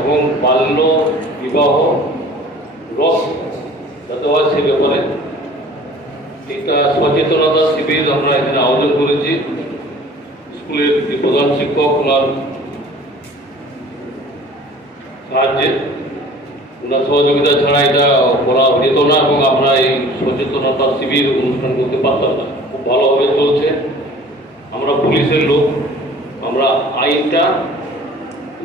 এবং বাল্য বিবাহ রস যাতে হয় সে ব্যাপারে একটা সচেতনতা শিবির আমরা এখানে আয়োজন করেছি। স্কুলের যে প্রধান শিক্ষক ওনার সাহায্যে, ওনার সহযোগিতা ছাড়া এটা করা যেত না এবং আমরা এই সচেতনতা শিবির অনুষ্ঠান করতে পারতাম না। খুব ভালোভাবে চলছে। আমরা পুলিশের লোক, আমরা আইনটা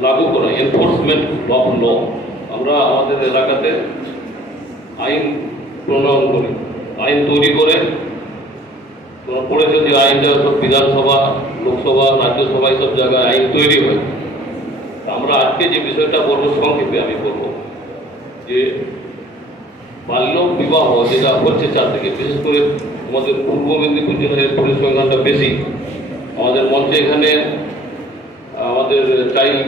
লাগু করা, এনফোর্সমেন্ট অফ ল, আমরা আমাদের এলাকাতে আইন প্রণয়ন করি, আইন তৈরি করে। তোমরা পড়েছো যে আইনটা সব বিধানসভা, লোকসভা, রাজ্যসভা এইসব জায়গায় আইন তৈরি হয়। আমরা আজকে যে বিষয়টা বলবো সংক্ষেপে আমি বলবো যে বাল্য বিবাহ যেটা হচ্ছে চারদিকে, বিশেষ করে আমাদের পূর্ব মেদিনীপুর জেলার পরিসংখ্যানটা বেশি। আমাদের মঞ্চে এখানে আমাদের চাইল্ড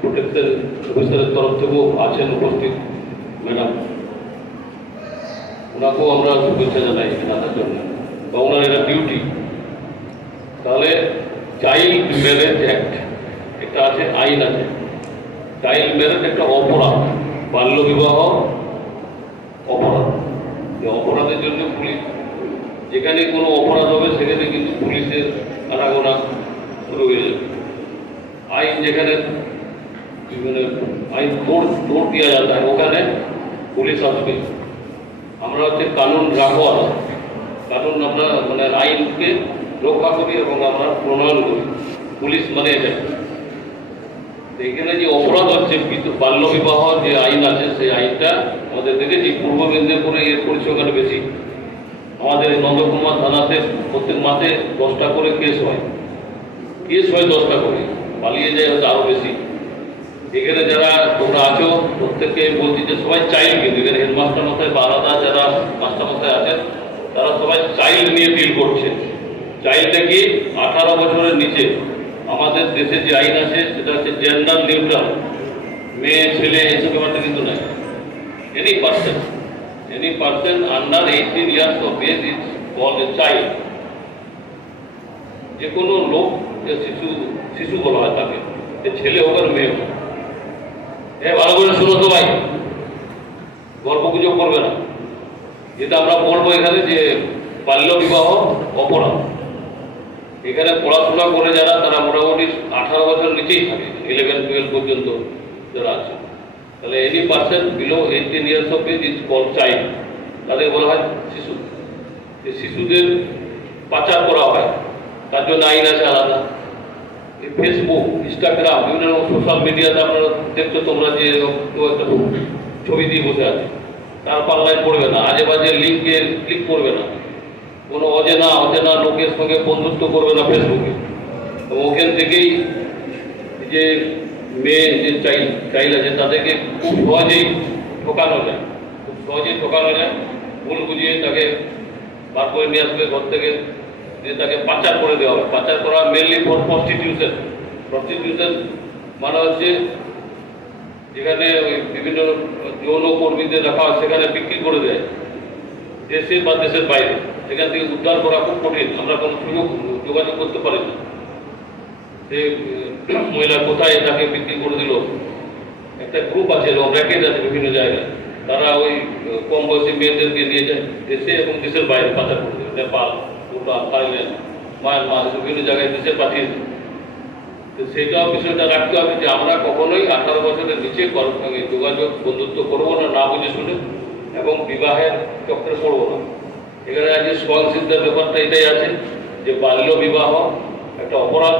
প্রোটেকশন অফিসারের তরফ থেকেও আছেন উপস্থিত ম্যাডাম, ওনাকেও আমরা শুভেচ্ছা জানাই জানার জন্য, বা ওনার এটা ডিউটি। তাহলে চাইল্ড ম্যারেজ অ্যাক্ট একটা আছে, আইন আছে। চাইল্ড ম্যারেজ একটা অপরাধ, বাল্য বিবাহ অপরাধ। এই অপরাধের জন্য পুলিশ, যেখানে কোনো অপরাধ হবে সেখানে কিন্তু পুলিশের আনাগোনা শুরু হয়ে যাবে। আইন যেখানে মানে আইন তোড় দেওয়া যাতা হয় ওখানে পুলিশ আসবে। আমরা হচ্ছে কানুন রাখোয়ালা, কানুন আমরা মানে আইনকে রক্ষা করি এবং আমরা প্রণয়ন করি। পুলিশ মানে এটা। এখানে যে অপরাধ হচ্ছে বাল্য বিবাহ যে আইন আছে, সেই আইনটা আমাদের দেখেছি পূর্ব মেদিনীপুরে এর পরিসংখ্যান বেশি। আমাদের নন্দকুমার থানাতে প্রত্যেক মাসে 10টা করে কেস হয়, 10টা করে, পালিয়ে যায় হয়তো আরও বেশি। এখানে যারা তোমরা আছো প্রত্যেককে বলছি যে সবাই চাইল্ড, কিন্তু এখানে হেডমাস্টার মশাই বা আলাদা যারা মাস্টার মশাই আছেন তারা সবাই চাইল্ড নিয়ে ডিল করছে। চাইল্ডটা কি 18 বছরের নিচে। আমাদের দেশে যে আইন আছে সেটা হচ্ছে জেন্ডার নিউট্রাল, মেয়ে ছেলে এইসব ব্যাপারটা কিন্তু নাই। Any person under 18 years of age is called a child। যে কোনো লোক, শিশু বলা হয় তাকে, ছেলে হোক আর মেয়ে হোক। ভালো করে শুনো তো ভাই, গল্প গুজব করবে না। যেটা আমরা বলবো এখানে যে বাল্য বিবাহ অপরাধ। এখানে পড়াশোনা করে যারা, তারা মোটামুটি 18 বছর নিচেই থাকে, 11-12 পর্যন্ত যারা আছে। তাহলে any person below 18 years of age is called child, তাদের বলা হয় শিশু। এই শিশুদের পাচার করা হয়, তার জন্য আইন আছে আলাদা। এই ফেসবুক, ইনস্টাগ্রাম, বিভিন্ন সোশ্যাল মিডিয়াতে আপনারা দেখছো তোমরা যে কেউ একটা ছবি দিয়ে বসে আছে, তার পাল্লায় পড়বে না, আজে বাজে লিঙ্কে ক্লিক করবে না, কোনো অচেনা লোকের সঙ্গে বন্ধুত্ব করবে না ফেসবুকে। এবং ওখান থেকেই যে মেয়ে যে চাইল্ড আছে তাদেরকে খুব সহজেই ঠকানো যায়, ভুল বুঝিয়ে তাকে বার করে নিয়ে আসবে ঘর থেকে, দিয়ে তাকে পাচার করে দেওয়া হবে। পাচার করা মেনলি ফর প্রস্টিটিউশন মানে হচ্ছে যেখানে ওই বিভিন্ন যৌন কর্মীদের রাখা হয় সেখানে বিক্রি করে দেয়, দেশে বা দেশের বাইরে। সেখান থেকে উদ্ধার করা খুব কঠিন, আমরা কোনো যোগাযোগ করতে পারি না। সে মহিলা কোথায় তাকে বিক্রি করে দিল। একটা গ্রুপ আছে, র্যাকেট আছে বিভিন্ন জায়গায়, তারা ওই কম বয়সী মেয়েদেরকে নিয়ে যায় দেশে এবং দেশের বাইরে পাচার করে দেয়। নেপাল, ভুটান, থাইল্যান্ড, মায়ানমার, বিভিন্ন জায়গায় দেশে পাঠিয়ে দেয়। তো সেইটাও বিষয়টা রাখতে হবে যে আমরা কখনোই 18 বছরের নিচে কারোর সঙ্গে যোগাযোগ বন্ধুত্ব করবো না, না বুঝে শুনে, এবং বিবাহের চক্রে পড়বো না। এখানে আজকে সহনশীলতার ব্যাপারটা এটাই আছে যে বাল্য বিবাহ একটা অপরাধ।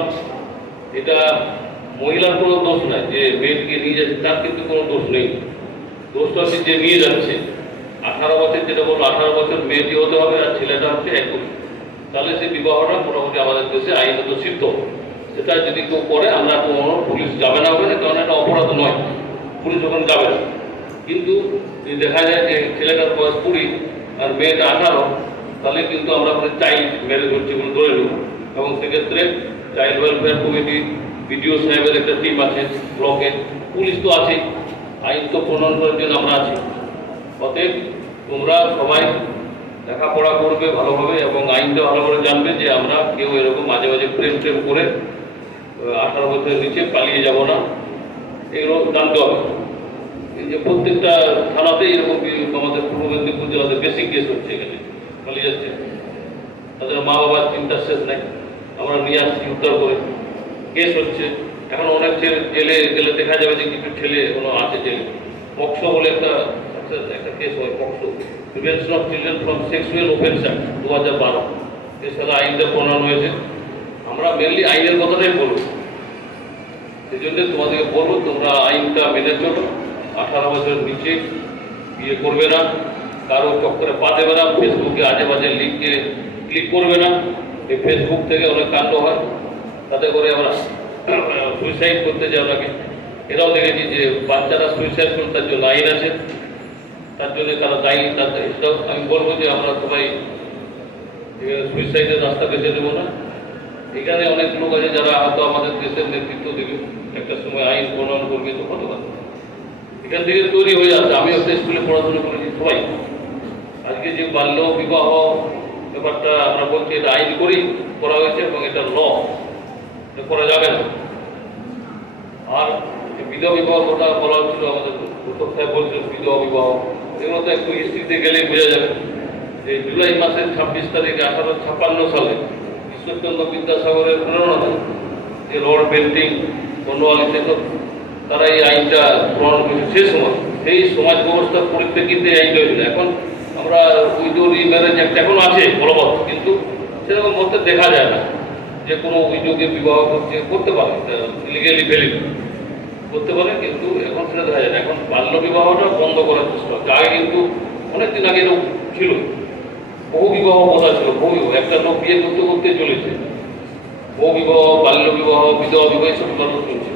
এটা মহিলার কোনো দোষ নাই, যে মেয়েটিকে নিয়ে যাচ্ছে তার কিন্তু কোনো দোষ নেই। দোষটা হচ্ছে যে নিয়ে যাচ্ছে। 18 বছর, যেটা বললো 18 বছর মেয়েটি হতে হবে আর ছেলেটা হচ্ছে 21। তাহলে সেই বিবাহটা মোটামুটি আমাদের দেশে আইনত সিদ্ধ। সেটা যদি কেউ করে, আমরা কোনো পুলিশ যাবে না ওখানে, কারণ এটা অপরাধ নয়, পুলিশ ওখানে যাবে না। কিন্তু যদি দেখা যায় যে ছেলেটার বয়স 20 আর মেয়েটা 18, তাহলে কিন্তু আমরা চাইল্ড ম্যারেজ হচ্ছে বলে ধরে নেব। এবং সেক্ষেত্রে চাইল্ড ওয়েলফেয়ার কমিটি, বিডিও সাহেবের একটা টিম আছে ব্লকে, পুলিশ তো আছেই, আইন তো প্রণয়ন করার জন্য আমরা আছি। অতএব তোমরা সবাই লেখাপড়া করবে ভালোভাবে এবং আইনটা ভালো করে জানবে যে আমরা কেউ এরকম মাঝে মাঝে প্রেম করে 18 বছরের নিচে পালিয়ে যাব না। এগুলো জানতে হবে। এই যে প্রত্যেকটা থানাতেই এরকম আমাদের পূর্ব মেদিনীপুর জেলাতে বেশি কেস হচ্ছে, এখানে পালিয়ে যাচ্ছে, তাদের মা বাবার চিন্তার শেষ নেই, আমরা নিয়ে আসছি উদ্ধার করে, কেস হচ্ছে। এখন অনেক ছেলে জেলে গেলে দেখা যাবে যে কিছু ছেলে এখনো আছে জেলে। পক্সো বলে একটা কেস হয়, POCSO, prevention of children from sexual offence act 2012, এর সাথে আইনটা প্রণয়ন হয়েছে। আমরা মেনলি আইনের কথাটাই বলবো, সেই জন্য তোমাদেরকে বলবো তোমরা আইনটা মেনে চলো। 18 বছরের নিচে বিয়ে করবে না, কারো চক্করে পা দেবে না, ফেসবুকে আজে বাজে লিঙ্কে ক্লিক করবে না। এই ফেসবুক থেকে অনেক কাণ্ড হয়, তাতে করে আমরা সুইসাইড করতে যাই ওনাকে। এরাও দেখেছি যে বাচ্চারা সুইসাইড করে, তার জন্য আইন আছে, তার জন্য তারা দায়ী। আমি বলবো যে আমরা সবাই সুইসাইডের রাস্তা বেছে দেবো না। এখানে অনেক লোক আছে যারা হয়তো আমাদের দেশের নেতৃত্ব দেবে, একটা সময় আইন প্রণয়ন করবে, তো হতে পারে এখান থেকে তৈরি হয়ে যাচ্ছে। আমি একটা স্কুলে পড়াশোনা করেছি, সবাই আজকে যে বাল্য বিবাহ ব্যাপারটা আমরা বলছি, এটা আইন করেই করা হয়েছে এবং এটা ল, এটা করা যাবে না। আর বিধবা বিবাহ কথা বলা হচ্ছিল, আমাদের উত্তর সাহেব বলছিল বিধবা বিবাহ, এগুলো তো একটু হিস্ট্রিতে গেলেই বোঝা যাবে যে জুলাই মাসের 26 তারিখে 1856 সালে ঈশ্বরচন্দ্র বিদ্যাসাগরের প্রেরণাতে যে লর্ড বেন্টিং বর্ণওয়ালিতে, তারা এই আইনটা প্রণয়ন করেছে। সেই সমাজ ব্যবস্থার পরিপ্রেক্ষিতে এই আইনটা হয়েছিল। এখন আমরা উইডো রিম্যারেজ একটা এখন আছে বলবৎ, কিন্তু সেরকম মধ্যে দেখা যায় না যে কোনো উইডোকে বিবাহ করতে পারে, লিগেলি ভ্যালিড করতে পারে, কিন্তু এখন সেটা দেখা যায় না। এখন বাল্য বিবাহটা বন্ধ করার চেষ্টা হচ্ছে। আগে কিন্তু অনেকদিন আগে ছিল, বহু বিবাহ প্রথা ছিল, বহু একটা লোক বিয়ে করতে করতে চলেছে, বহু বিবাহ, বাল্য বিবাহ, বিধবা বিবাহ সব চলছে।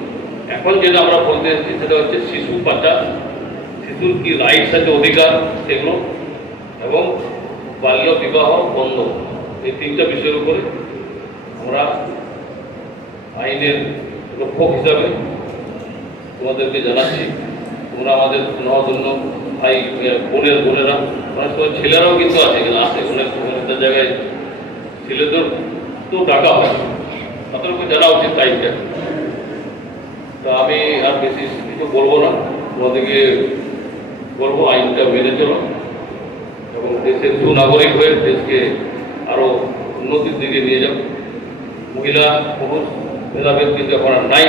এখন যেটা আমরা বলতে এসেছি সেটা হচ্ছে শিশু পাচার, শিশুর কি রাইটস আছে, অধিকার, সেগুলো, এবং বাল্য বিবাহ বন্ধ, এই তিনটা বিষয়ের উপরে আমরা আইনের রক্ষক হিসাবে তোমাদেরকে জানাচ্ছি। তোমরা আমাদের জন্য ভাই বোনেরা, অনেক সময় ছেলেরাও কিন্তু আছে, এখানে আছে অনেকটা জায়গায় ছেলেদের তো ডাকা হয়, তাদের উপর জানা উচিত টাইমটা। তো আমি আর বেশি কিছু বলবো না, তোমাদেরকে বলবো আইনটা মেনে চলো এবং দেশের সুনাগরিক হয়ে দেশকে আরো উন্নতির দিকে নিয়ে যাও। মহিলা পুরুষ ভেদাভেদ কিন্তু এখন আর নাই।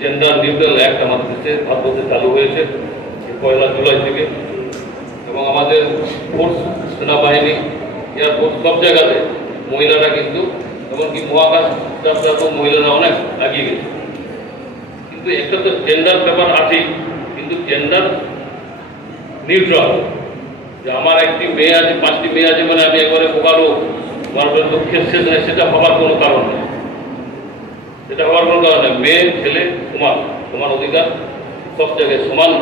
জেন্ডার নিউট্রাল অ্যাক্ট আমাদের দেশে ভারতবর্ষে চালু হয়েছে 1 জুলাই থেকে, এবং আমাদের ফোর্স, সেনাবাহিনী, এয়ারফোর্স, সব জায়গাতে মহিলারা কিন্তু, এমনকি মহাকাশ যাত্রাতেও মহিলারা অনেক এগিয়ে গেছে। কিন্তু একটা তো জেন্ডার ব্যাপার আছেই, কিন্তু জেন্ডার নিউট্রাল, যে আমার একটি মেয়ে আছে, 5টি মেয়ে আছে, মানে আমি একবারে বোকারো গর্বের লক্ষ্যের শেষ নেই, সেটা হবার কোনো কারণ নেই। সেটা হওয়ার কোনো কারণ নেই। মেয়ে ছেলে সমান, সমান অধিকার, সব জায়গায় সমান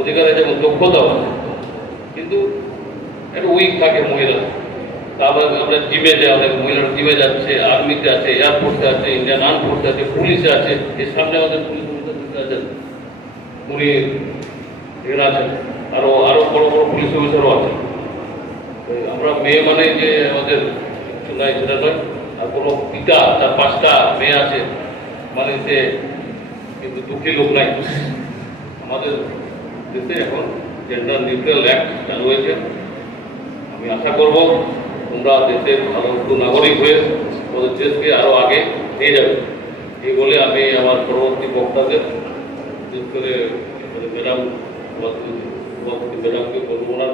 অধিকার আছে এবং দক্ষতাও আছে। কিন্তু একটা উইক থাকে মহিলা, তারপরে আমরা জিমে যাই, অনেক মহিলারা জিমে যাচ্ছে, আর্মিতে আছে, এয়ারফোর্সে আছে, ইন্ডিয়ান আর্ম ফোর্সে আছে, পুলিশে আছে। এর সামনে আমাদের পুলিশ আছেন, উনি এখানে আছেন, আরো বড় বড় পুলিশ অফিসারও আছে। আমরা মেয়ে মানে যে আমাদের কিছু নাই সেটা নয়। আর কোনো পিতা তার 5টা মেয়ে আছে মানে সে কিন্তু দুঃখী লোক নাই। আমাদের দেশে এখন জেন্ডার নিউট্রাল অ্যাক্ট চালু হয়েছে। আমি আশা করব তোমরা দেশের ভালো নাগরিক হয়ে আমাদের দেশকে আরো আগে নিয়ে যাবে। এই বলে আমি আমার পরবর্তী বক্তাদের, বিশেষ করে ম্যাডাম ম্যাডামকে বলবো ওনার